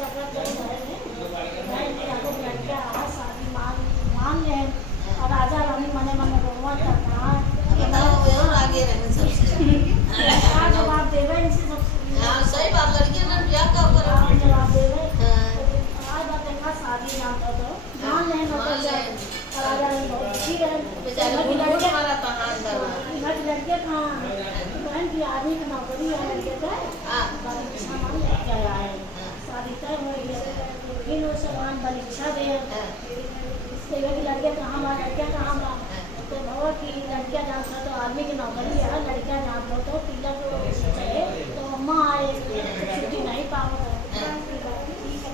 चक्कर चल रहे हैं लड़का शादी मान ले और राजा रानी मने मने रोवा करता आगे रहने सबसे क्या जवाब देवे इनसे सब सही बात लड़की ने ब्याह का ऊपर जवाब देवे आज बात देखा शादी नाम था तो मान ले राजा रानी बहुत अच्छी है बेचारे बुढ़ो हमारा कहां करना लड़के कहाँ बहन की आदमी की नौकरी है लड़के का परीक्षा मान लेके आया है शादी तय हो गई है फिर वो सामान परीक्षा दे इसके भी लड़के कहाँ बा लड़कियाँ कहाँ बा तो भवा की लड़कियाँ जानता तो आदमी की नौकरी है लड़कियाँ जान लो तो तिलक चाहिए तो अम्मा आए छुट्टी नहीं पाओ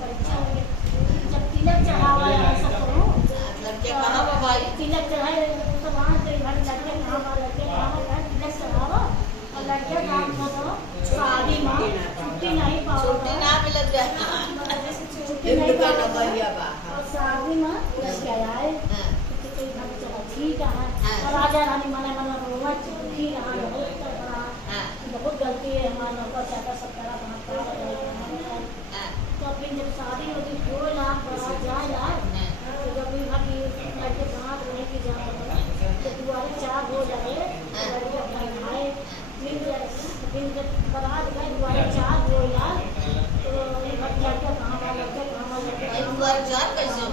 परीक्षा हो गई जब तिलक चढ़ावा है सब करो लड़के कहां बा भाई तिलक चढ़ाए तो वहाँ से घर लड़के कहाँ बा लड़के कहाँ बा तिलक चढ़ावा और लड़के काम तो शादी में छुट्टी नहीं पाओ छुट्टी ना मिलत जाए छुट्टी नहीं पाओ और शादी में लड़के आए चलो ठीक है और राजा रानी मने मने रोवा ठीक है बहुत गलती है हमारा नौकर चाकर सब करा बना तो फिर जब शादी होती 2 लाख बड़ा जाए तो जब भी भाभी लड़के कहाँ रहने की जाए तो दुआरे 4 हो जाए लड़के अपना खाए फिर जब बारात गए दुआरे 4 हो यार तो लड़का कहाँ बा लड़के दुआरे 4 कैसे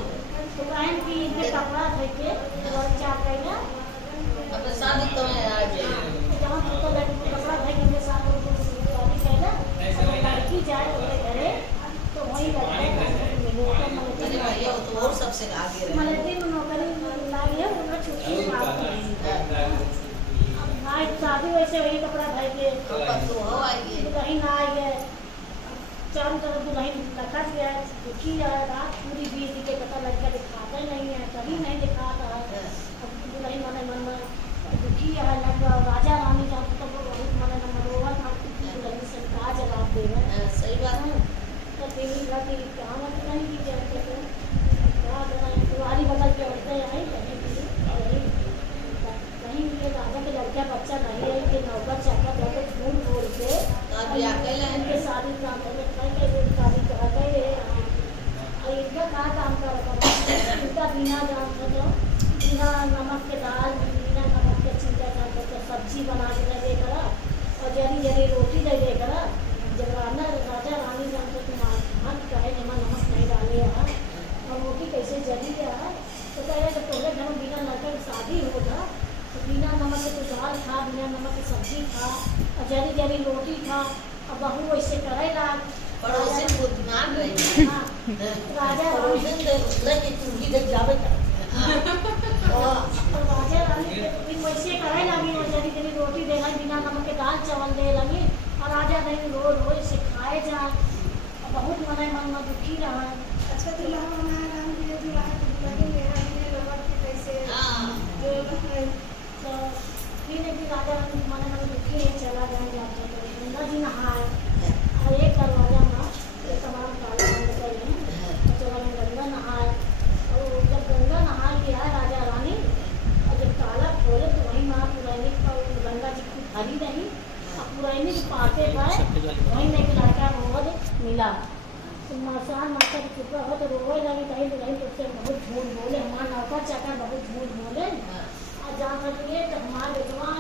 तो बहन की इनके कपड़ा फेंके दुआरे 4 करेगा अब शादी तो है आज जहाँ तो लड़की कपड़ा फेंक इनके साथ शादी करेगा लड़की जाए अपने घरे तो वही अरे भैया वो तो और सबसे आगे रहे मलती में नौकरी लाई है उन्हें छुट्टी आज शादी वैसे वही कपड़ा भाई के तो हो आइए दुल्हन ना आई है चारों तरफ दुल्हन रखा गया है दुखी है रात पूरी बीत के पता लड़का दिखाता नहीं है कभी नहीं दिखाता है दुल्हन मने मन में दुखी है लड़का राजा रानी जाते तो बहुत मने मन रोवा था दुल्हन से का जवाब देवे सही बात है तो देवी घाटी काम नहीं की जाती है क्या दुआरी बदल के उठते हैं कहीं ये राजा के लड़का बच्चा नहीं है कि नौकर चाकर जाकर झूठ बोल के इनके शादी काम शादी करा गए और इनका कहाँ काम कर इनका बिना जान तो बिना नमक के दाल बिना नमक के चिंता कर तो सब्जी बना के दे करा और जरी जरी रोटी दे करा जब राजा रानी जानते तुम हाथ कहे नमक नहीं डाले यार और रोटी कैसे जली है तो कहे जब पहले घर में बिना लड़का की शादी होगा तो बिना नमक के तो दाल खा बिना नमक की सब्जी खा और जरी जरी रोटी खा और बहू वैसे करेगा पड़ोसी बुद्धिमान रही राजा राजा रानी वैसे करे लगी और जरी जरी रोटी दे लगी बिना नमक के दाल चावल दे लगी और राजा नहीं रोज रोज से खाए जाए और बहुत मन में दुखी रहा अच्छा तो यहाँ हमारा नाम दिया जो वहाँ तो बुलाने मेरा भी लगा कि कैसे जो तो फिर भी राजा मन दुखी नहीं चला गया जाता तो गंगा जी नहाए और एक दरवाजा में तमाम ताला बंद कर तो चला मैं गंगा नहाए और जब गंगा नहा गया राजा रानी और जब ताला खोले तो वही माँ पुरानी गंगा जी की हरी रही पुरानी पाते पाए वहीं में एक लड़का रोज मिला तो मसान माता की कृपा हो तो रोए लगी कहीं तो कहीं उससे बहुत झूठ बोले हमारा नौकर चाकर बहुत झूठ बोले और जहाँ तक ये तो हमारे विधवा